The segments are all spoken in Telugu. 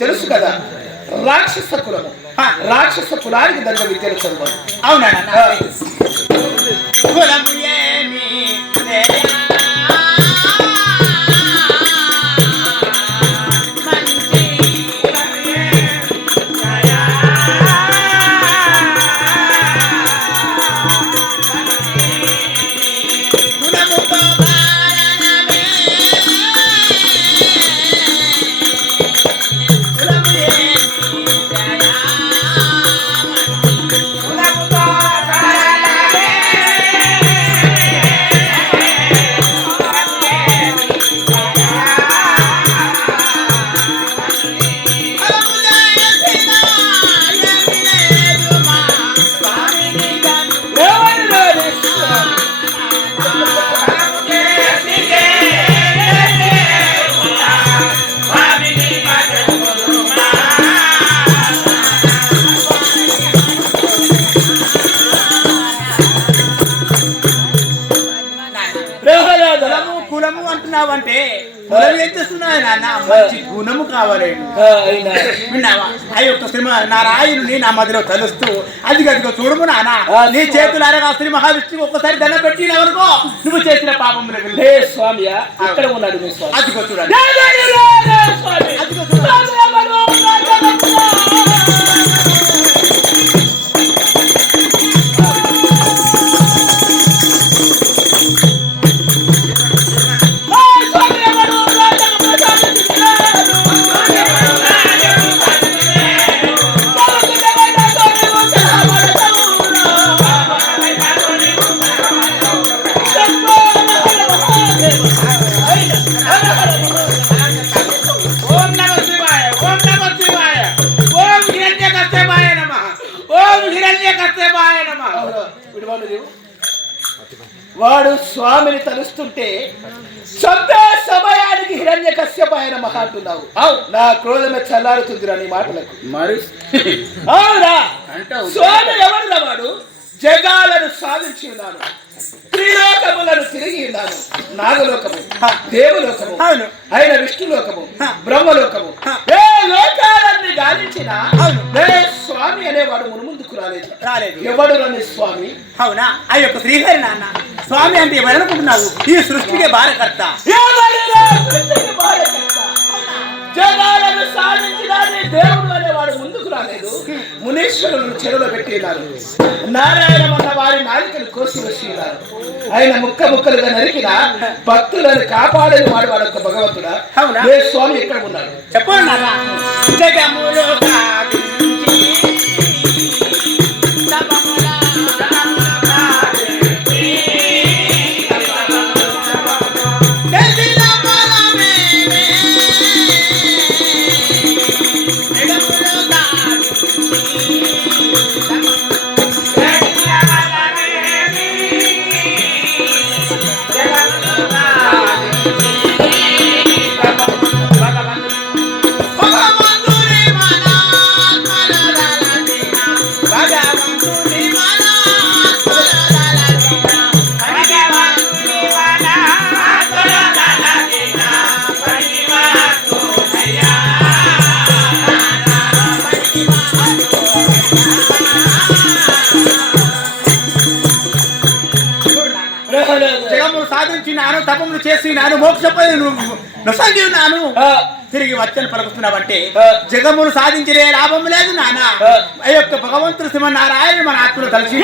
తెలుసు కదా, రాక్షస కులము. రాక్షస కులానికి దగ్గర విద్యను చదువు. అవునా? కులము అంటున్నావంటే కులం ఏం చేస్తున్నావు నాన్న? మంచి గుణము కావాలి. విన్నావా? ఆ యొక్క శ్రీ నారాయణుని నా మధ్యలో తలుస్తూ అదిగదిగో చూడము నాన్న, నీ చేతులారా శ్రీ మహావిష్ణువు ఒక్కసారి దండ పెట్టినవనుకో నువ్వు చేసిన పాపం లే స్వామి. అక్కడ ఉన్నాడు అదిగో చూడండి. అదిగో చూడండి. వాడు స్వామిని తలుస్తుంటే చంపే సమయానికి హిరణ్యకశ్యపాయ నమః అంటున్నావు. నా క్రోధమే చల్లారుతుందిరా నీ మాటలకు. మరి అవునా? స్వామి ఎవరురా? వాడు జగాలను సాధించి ఉన్నాను, త్రిలోకములను తిరిగి ఉన్నాను. నాగలోకము, దేవలోకము, ఆయన విష్ణులోకము, బ్రహ్మలోకము, ఏ లోకాలన్నీ గాలించిన స్వామి అనేవాడు మునుముందుకు రాలేదు. ఎవడు నీ స్వామి? అవునా? ఆ యొక్క శ్రీహరి నాన్న. స్వామి అంటే ఎవరనుకుంటున్నావు? ఈ సృష్టికి భారకర్త. జగాలను సాధించిన దేవుడు అనేవాడు ముందుకు రాలేదు. మునీశ్వరులను చెరువులో పెట్టినారు. నారాయణ అన్న వారి నాలికలు కోసి వచ్చినారు. ఆయన ముక్క ముక్కలుగా నరికిన భక్తులను కాపాడని వాడు వాడొక భగవంతుడా? ఏ స్వామి ఎక్కడ ఉన్నాడు చెప్పండి నాన్న. జగములు సాధించినాను, తపములు చేసినాను, మోక్షపై నొసంగి ఉన్నాను, తిరిగి వచ్చని పలుకుతున్నావంటే జగములు సాధించే లాభం లేదు నాన్న. ఆ యొక్క భగవంతుడు శ్రీమన్నారాయణ మన ఆత్మలో కలిసి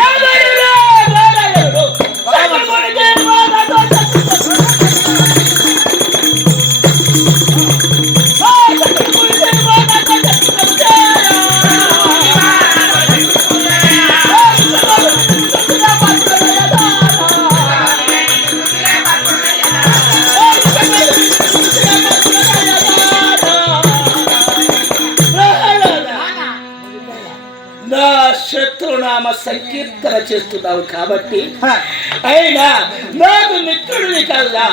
శత్రునామ సంకీర్తన చేస్తున్నావు కాబట్టి అయినా నాకు మిత్రుడివి కాదురా,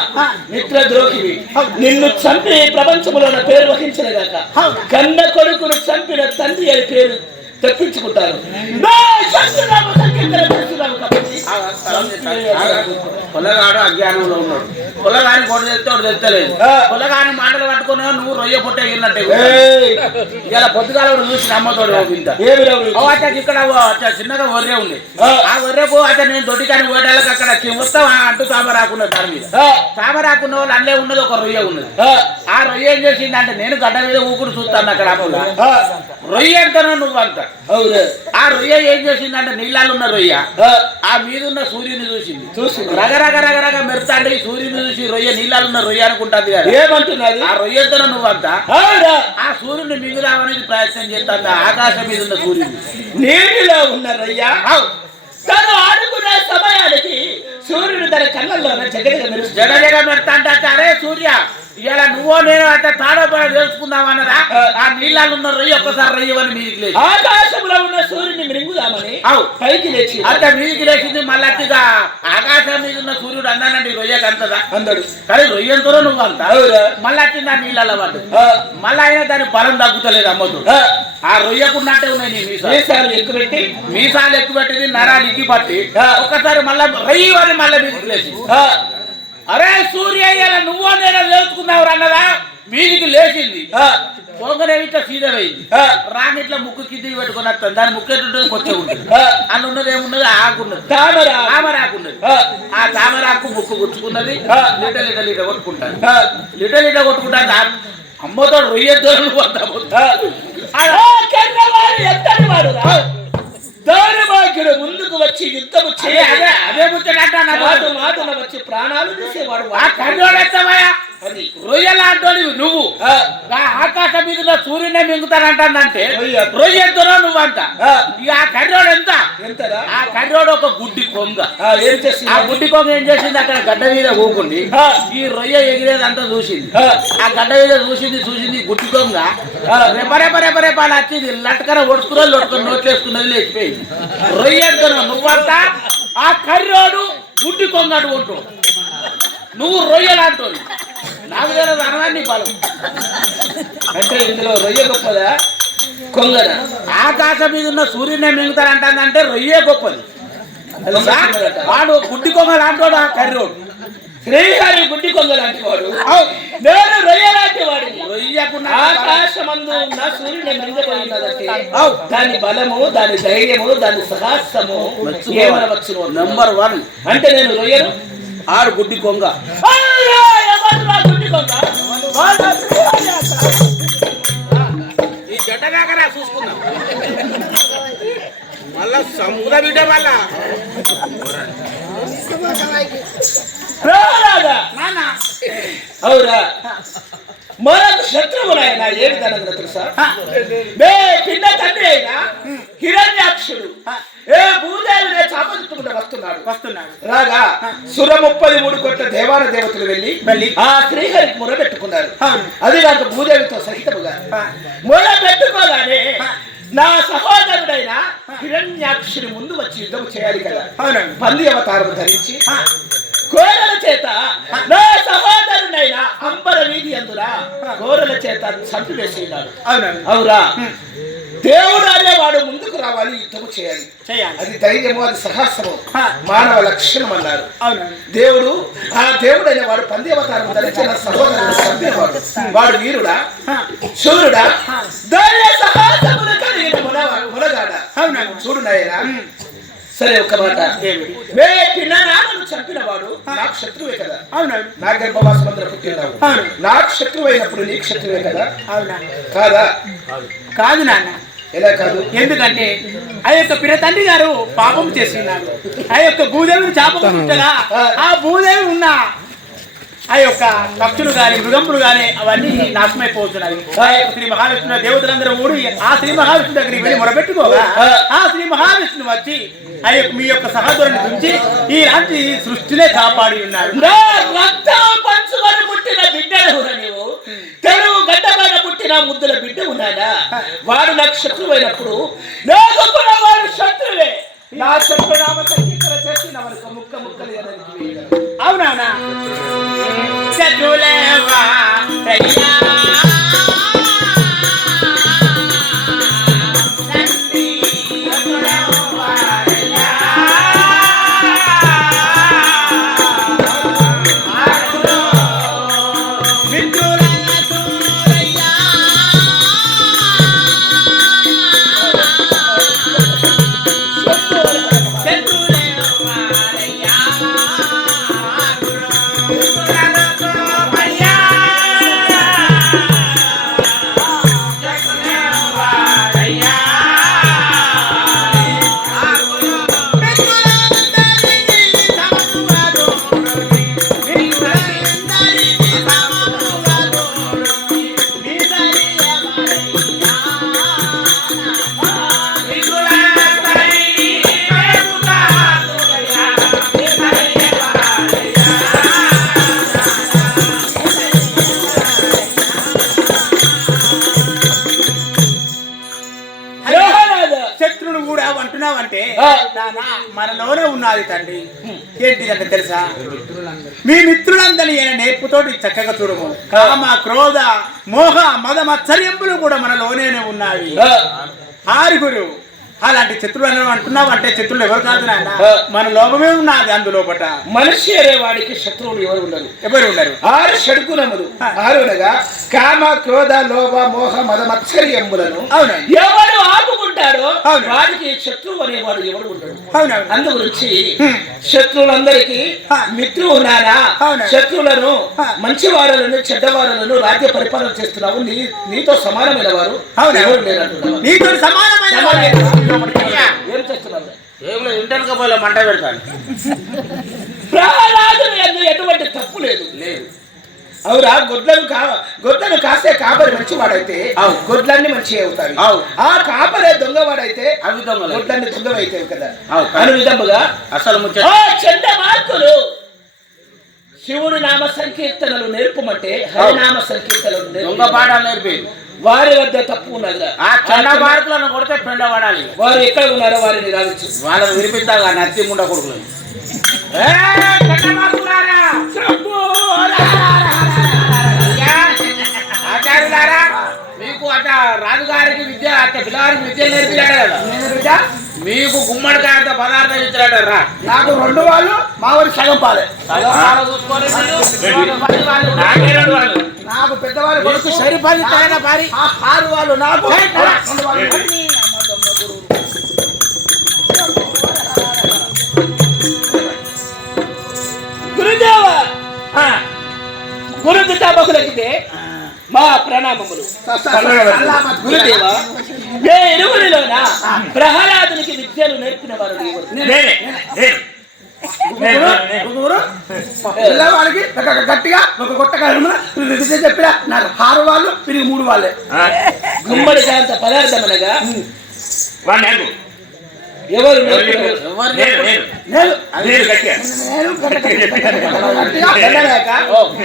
మిత్ర ద్రోహివి. నిన్ను చంపి ప్రపంచంలో పేరు వహించలేదాక కన్న కొడుకును చంపిన తండ్రి అని పేరు తప్పించుకుంటారు. పొలగాడు అజ్ఞానంలో ఉన్నాడు. పొలగాని కొడు తెస్తే వాడు తెస్తలేదు. పొలగాని మాటలు పట్టుకుని నువ్వు రొయ్య పొట్ట వెళ్ళినట్టే ఇలా పొద్దుగాల చూసి నమ్మతోడు ఇక్కడ చిన్నగా ఒర్రే ఉంది. ఆ ఒర్రెకు అతను నేను దొడ్డికాని పోయేటాలకు అక్కడ మొత్తం అంటూ తామ రాకున్నది. దాని మీద తామ రాకున్న వాళ్ళు అల్లే ఉన్నది, ఒక రొయ్య ఉన్నది. ఆ రొయ్య ఏం చేసింది అంటే నేను గడ్డ మీద ఊకుడు చూస్తాను అక్కడ రొయ్య అంటాను నువ్వు అంత. ఆ రొయ్య ఏం చేసిందంటే నీళ్ళలో ఉన్న రొయ్య ఆ మీద ఉన్న సూర్యుని చూసింది. రగరగ రగరగ మెరుతాంటే ఈ సూర్యుని చూసి రొయ్య నీళ్ళలో ఉన్న రొయ్య అనుకుంటుంది. ఏమంటున్నది ఆ రొయ్యతోనే నువ్వంతా ఆ సూర్యుని మిగులావనేది ప్రయత్నం చేస్తాను. ఆకాశం మీద ఉన్న సూర్యుని నీటిలో ఉన్న రొయ్య తను ఆడుకునే సమయానికి సూర్యుడు తన కళ్ళల్లో జగజగ మెరుతా అంటే అరే సూర్య ఇలా నువ్వో నేను అంటే తాడోపడ తెలుసుకుందాం అన్నదా. ఆ నీళ్ళలో ఉన్న రొయ్య ఒక్కసారి రొయ్యవని మీదికి లేచి ఆకాశంలో ఉన్న సూర్యుని మింగుదామని పైకి లేచి అంటే మీదికి లేచింది. మళ్ళీ అతిగా ఆకాశం మీద ఉన్న సూర్యుడు అన్నానండి రొయ్యకు అంతదా అందడు. కానీ రొయ్యంతో నువ్వు అంత మళ్ళీ వచ్చింది ఆ నీళ్ళలో పడ్డు. మళ్ళీ అయినా దాని బలం తగ్గుతలేదు అమ్మతో. ఆ రొయ్యకున్నట్టే ఉన్నాయి నీ మీసాలు ఎక్కుపెట్టి నరాలు ఇగ్గి పట్టి ఒక్కసారి మళ్ళీ రొయ్యని మళ్ళీ మీదికి లేచి అరే సూర్య నువ్వో నేను వేసుకున్నావు అన్నదా. మీదికి లేచింది. పొంగనే ఇట్లా సీదా పోయింది. రాని ఇట్లా ముక్కు కిందికి పెట్టుకుని వస్తాను. దాని ముక్కు ఎట్టుంటుంది కొచ్చే ఉంటుంది. అన్న ఉన్నది ఏమున్నది ఆకున్నది తామరాకున్నది. ఆ తామరాకు ముక్కు గుచ్చుకున్నది. లీట కొట్టుకుంటాను. లీట కొట్టుకుంటాను. అమ్మతో రొయ్యతో దౌర్భాగ్యుడు ముందుకు వచ్చి యుద్ధము చేయాలి. అదే మాటలు వచ్చి ప్రాణాలు తీసేవాడు. అది రొయ్యలాంటి నువ్వు ఆకాశం మీద సూర్యునే మింగుతానంటే రొయ్యతో నువ్వు అంట. ఇక ఆ కర్రోడు ఎంతరా ఆ కర్రోడు ఒక గుడ్డి కొంగ. ఆ గుడ్డి కొంగ ఏం చేసింది అక్కడ గడ్డ మీద ఊకుండి ఈ రొయ్య ఎగిరేదంతా చూసింది. ఆ గడ్డ మీద చూసింది గుడ్డి కొంగ రెపరేపరేపరేపాలు వచ్చింది. లటకర ఒడుచుకున్నది లొట్టుకొని నోట్లేసుకున్నది లేచిపోయింది. రొయ్య నువ్వంతా ఆ కర్రోడు గుడ్డి కొంగ అడుగుంటావు. నువ్వు రొయ్యలాంటి నాకు తెలియదు అనవాన్ని బలం అంటే ఇందులో రొయ్య గొప్పదా కొంగన? ఆకాశం మీద ఉన్న సూర్యునే మింగుతారంటే రొయ్యే గొప్పది. వాడు గుడ్డి కొంగ లాంటి ఆ కర్రోడు. శ్రీహరి గుడ్డి కొంగ లాంటి వాడు, నేను రొయ్య లాంటి వాడిని. రొయ్యకున్న ఆకాశమందు ఉన్న సూర్యుని మింగపోయినదంటే దాని బలము, దాని ధైర్యము, దాని సాహసము ఏమనవచ్చును. నంబర్ 1 అంటే నేను రొయ్యను, ఆడు గుడ్డి కొంగ. గుడ్డి కొంగ ఈ జట్టగాకరా చూసుకుందాం. మళ్ళా సముద్ర బిడ్డ మళ్ళా అవురా మనకు శత్రువులైన ఏ విధానంగా తెలుసా? పిన్న తండ్రి అయినా హిరణ్యాక్షుడు ఏ భూదేవినే చాపచుట్టుకుంటూ వస్తున్నాడు. రాగా 33 కోట్ల దేవాన దేవతలు వెళ్ళి ఆ శ్రీహరికి మొరబెట్టుకున్నారు. అది నాకు భూదేవితో సహితముగా మొరబెట్టుకోగానే నా సహోదరుడైన హిరణ్యాక్షుడి ముందు వచ్చి యుద్ధం చేయాలి కదా. పంది అవతారం ధరించి కోరల చేత నా సహోదరుడైన అంబర వీధి అందురా కోరల చేత చంపివేసినాడు. అవురా దేవుడు అనేవాడు ముందుకు రావాలి, యుద్ధము చేయాలి. అది ధైర్యము, అది సాహసము, మానవ లక్షణం అన్నారు. దేవుడు ఆ దేవుడు అనేవాడు పంది అవతారం ధరించిన సహోదరుడు చంపినవాడు. వాడు వీరుడా, శూరుడా, ధైర్య సాహసములు కలిగిన మునగాడా? చూడు నాయనా. సరే ఒక్క మాట, పిల్లనాలను చంపినవాడు నాకు శత్రువే కదా. నా గర్భవాసమందులో పుట్టినావు. నాకు శత్రువు అయినప్పుడు నీకు శత్రువే కదా. కాదా? కాదు నాన్న. ఎలా కాదు? ఎందుకంటే ఆ యొక్క పిల్ల తండ్రి గారు పాపం చేస్తున్నాడు. ఆ యొక్క భూదేవిని చాపగా ఆ భూదేవి ఉన్న ఆ యొక్క పక్షులు గాని మృగంపులు గాని అవన్నీ నాశమైపోతున్నాయి. ఆ యొక్క శ్రీ మహావిష్ణువు దేవతలందరూ ఊడి ఆ శ్రీ మహావిష్ణువు దగ్గరికి వెళ్ళి మొరబెట్టుకోగా ఆ శ్రీ మహావిష్ణువు వచ్చి ఆ యొక్క మీ యొక్క సహోదరుని గురించి ఇలాంటి సృష్టినే కాపాడి ఉన్నాడు. పుట్టిన బిడ్డలు నీవు తెలుగు గడ్డ పైన పుట్టిన ముద్దుల బిడ్డ ఉన్నాడా? వాడు నాకు శత్రువు అయినప్పుడు నాకు కూడా వాడు శత్రువే. నా శత్రునామ సంకీర్తన చేసి నా వరకు ముక్క ముక్కలు ఎనరికి వేయగలను. అవునా శత్రులేవా రయ్యా అంటున్నావంటే మనలోనే ఉన్నది తండ్రి. ఏంటిదంటే తెలుసా, మీ మిత్రులందరినీ నేర్పుతోటి చక్కగా చూడము. కామ క్రోధ మోహ మద మత్సర్యంపులు కూడా మనలోనే ఉన్నాయి. ఆరుగురు అలాంటి శత్రువులు అంటున్నావు అంటే శత్రువులు ఎవరు కాదు నాయన, మన లోపమే ఉన్నది. అందులోపట మనిషి అనే వాడికి శత్రువులు ఎవరు ఉండరు. 6 షడ్గుణములు, 6 కామ క్రోధ లోభ మోహ మద మత్సర్యములను ఎవరు ఆపుకుంటాడో వాడికి శత్రువు అనేవాడు ఎవరు ఉండడు. అందు గురించి శత్రువులందరికీ మిత్రువు నానా, శత్రువులను మంచివారులను చెడ్డవారులను రాజ్య పరిపాలన చేస్తున్నావు. నీతో సమానమైన వారు ఎవరు లేరంటున్నావు. నీతో సమానమైన ఏం చేస్తున్నారు? ఇంటర్కి పోలే మంట పెడతాను. ప్రహ్లాదుని ఎటువంటి తప్పు లేదు. అవురా, గొడ్లను కాసే కాపరి మంచివాడైతే గొడ్లన్నీ మంచి అవుతాయి. ఆ కాపరే దొంగవాడైతే అవి దొంగ గొడ్లన్నీ దొంగవైతాయి కదా. అను విధముగా అసలు చెడ్డ మార్కులు శివుడు నామ సంకీర్తనలు నేర్పమంటే హరినామ సంకీర్తనలు దొంగ పాఠాలు నేర్పేది. వారి వద్ద తప్పు ఉన్నది. ఆ చెడ్డ మార్కులను కొడితే పెండ పడాలి. వారు ఎక్కడ ఉన్నారో వారిని రావచ్చు. వాళ్ళని వినిపిద్దాగా నర్తిముండ కొడుకులు. ఆచార్యులారా, మీకు అట రాజుగారికి విద్య అట్ట పిల్లగారికి విద్య నేర్పిరాడు కదా. మీకు గుమ్మడికాయ అంత పదార్థం ఇచ్చారట. రా, నాకు 2 వాళ్ళు, మా ఊరి సగం పాలే. చూసుకోవాలి. నాకు పెద్దవాళ్ళు కొడుకు సరిపడి పారి 6 వాళ్ళు, నాకు 2 వాళ్ళు. గురుదేవ, గురు పితామహులకి మా ప్రణామములు. గురుదేవ, ఏ ఇరువురిలోన ప్రహ్లాదునికి విద్యను నేర్పిన వారు పిల్లవాడికి గట్టిగా ఒక కొట్టగా చెప్పిన నాకు 6 వాళ్ళు, తిరిగి 3 వాళ్ళే. గుమ్మడికాయ అంత పదార్థం అనగా ఎవరు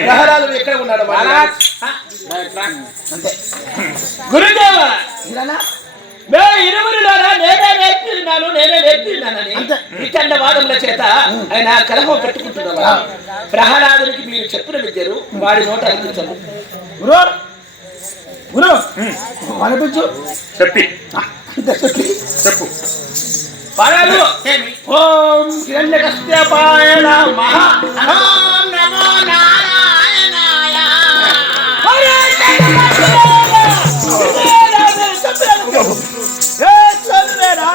ప్రహ్లాదుడు ఎక్కడ ఉన్నాడు? గురుదేవ, ఇరువురిలోనా నేనే నేర్పినానని వితండ వాదముల చేత ఆయన కలహం పెట్టుకుంటున్నావా? ప్రహ్లాదునికి మీరు చెప్పిన విద్యను వాడి నోట అనిపించదు. గురు అనిపించు చెప్పు. ఓం హిరణ్యకశ్యపాయ నమః. ఓం నమో నారాయణాయ.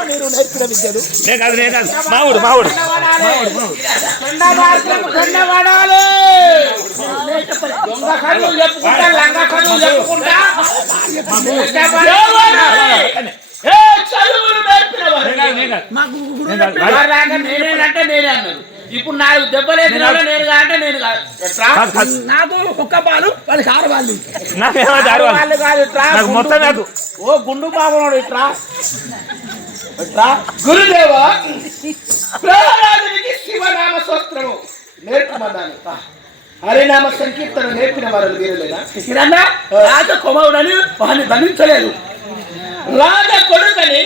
మీరు నేర్పిన విద్యలు మావుడు దొంగ కళ్ళు చెప్పుకుంటా, లంగ కళ్ళు చెప్పుకుంటా చదువులు నేర్పిన నేనేనంటే నేనే అన్నారు. ఇప్పుడు 4 దెబ్బలు వేసిన నేను అంటే నేను కాదు. నాకు 1 బాలు, వాళ్ళకి 6 వాళ్ళు. వాళ్ళు కాదు మొత్తం నాకు. ఓ గుండు బాగున్నాడు. ఇట్లా గురుదేవ, ప్రహ్లాదునికి శివనామ స్తోత్రము నేర్పమన్నాను. హరినామ సంకీర్తన నేర్పిన వారు వీరులేనా? రాజ కుమారుడని వాడిని దండించలేదు. రాజ కొడుకని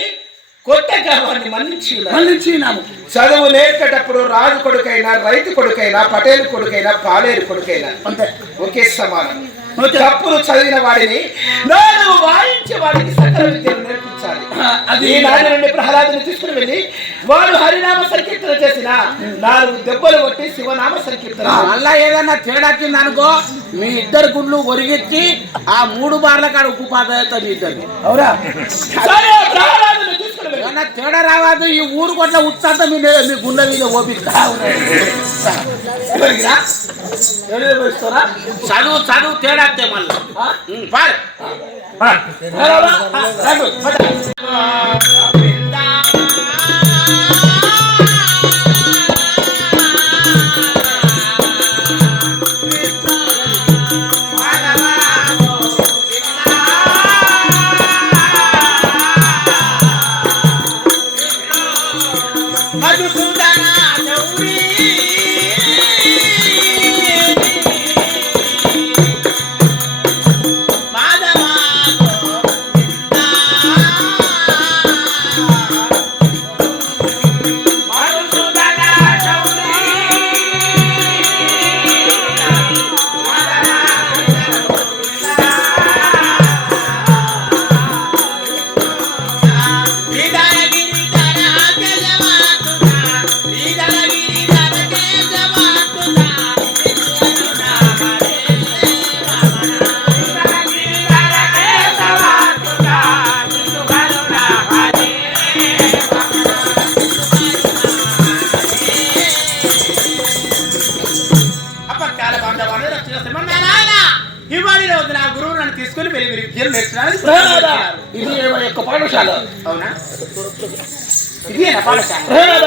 కొట్టక వాడిని మన్నించినాము. మన్నించినాము. చదువు నేర్పేటప్పుడు రాజు కొడుకైనా, రైతు కొడుకైనా, పటేలు కొడుకైనా, పాలేరు కొడుకైనా అంతే ఒకే సమానం. తప్పులు చదివిన వాడిని నాలుగు వాయించే వాడికి సకల విద్యను నేర్పించాలి. అది నాటి నుండి ప్రహ్లాదుని తీసుకుని వెళ్ళి వాడు హరినామ సంకీర్తన చేసిన 4 దెబ్బలు కొట్టి శివనామ సంకీర్తన. మళ్ళా ఏదన్నా తేడా అనుకో మీ ఇద్దరు గుండ్లు ఒరిగించి ఆ 3 బార్ల కాడ ఉప్పు పాత మీ ఇద్దరు. అవురా? సరే ప్రహ్లాదుని తీసుకుని వెళ్ళి ఏమన్నా తేడా రావద్దు. ఈ ఊరు కొట్ల ఉత్సాహం మీ గుండె మీద ఓపిస్తా. చదువు తేడా మళ్ళీ ఇది యొక్క పాఠశాల. అవునా? ఇదేనా పాఠశాల?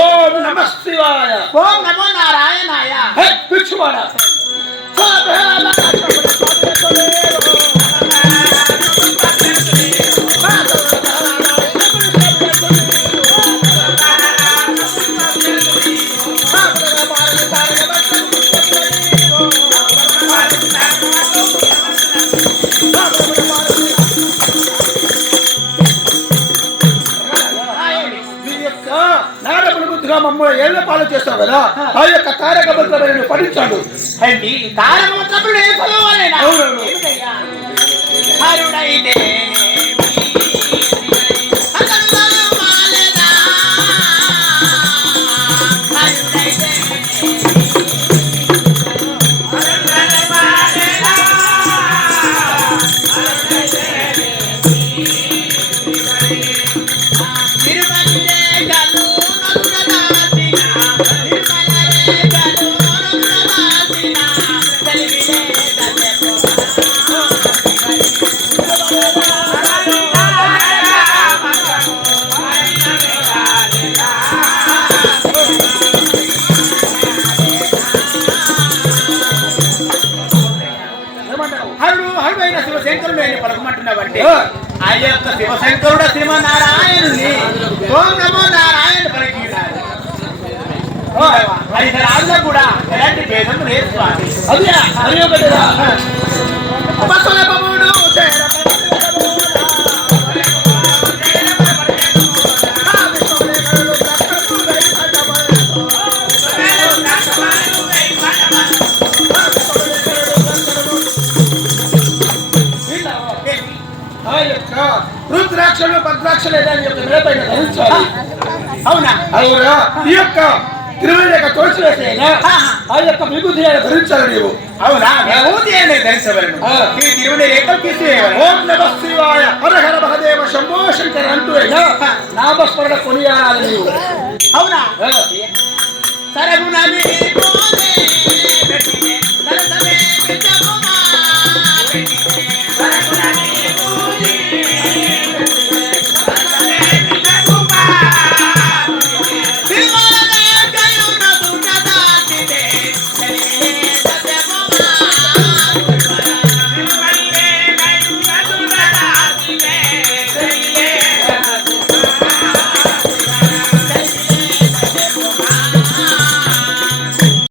ఓం నమః శివాయ. ఓం నమో నారాయణాయ. పిచ్చువాడ మమ్మల్ని ఏళ్ళ పాలు చేస్తావు కదా, ఆ యొక్క తారక మంత్రాలను పఠించాడు. అండి తారక మంత్రములు ఏం చదవాలేనా? అవునవును. హరుడైతే హరుడైన శివశంకరుడు అని పలకమంటున్నావంటే ఆ యొక్క శివశంకరుడు శ్రీమన్నారాయణుని ఓం నమో నారాయణ పలికినాడు. అది రాజులో కూడా ఎలాంటి భేదం లేదు స్వామి. అది అది ఒకటి రుద్రాక్షలు భద్రాక్షలు పైన ధరించాలి. అవునా? అవునా? ఈ యొక్క తిరుమల తోచి వేసేనా ఆ యొక్క విభూతి ధరించాలి నీవు. అవునా? విభూతి అనేది ధరించవలను. ఈ తిరుమల రేఖలు తీసివేయాలి. ఓం నమః శివాయ హర హర మహదేవ శంభో శంకర అంటూ నామస్మరణ కొనియాడాలి నీవు. అవునా? సరగుణ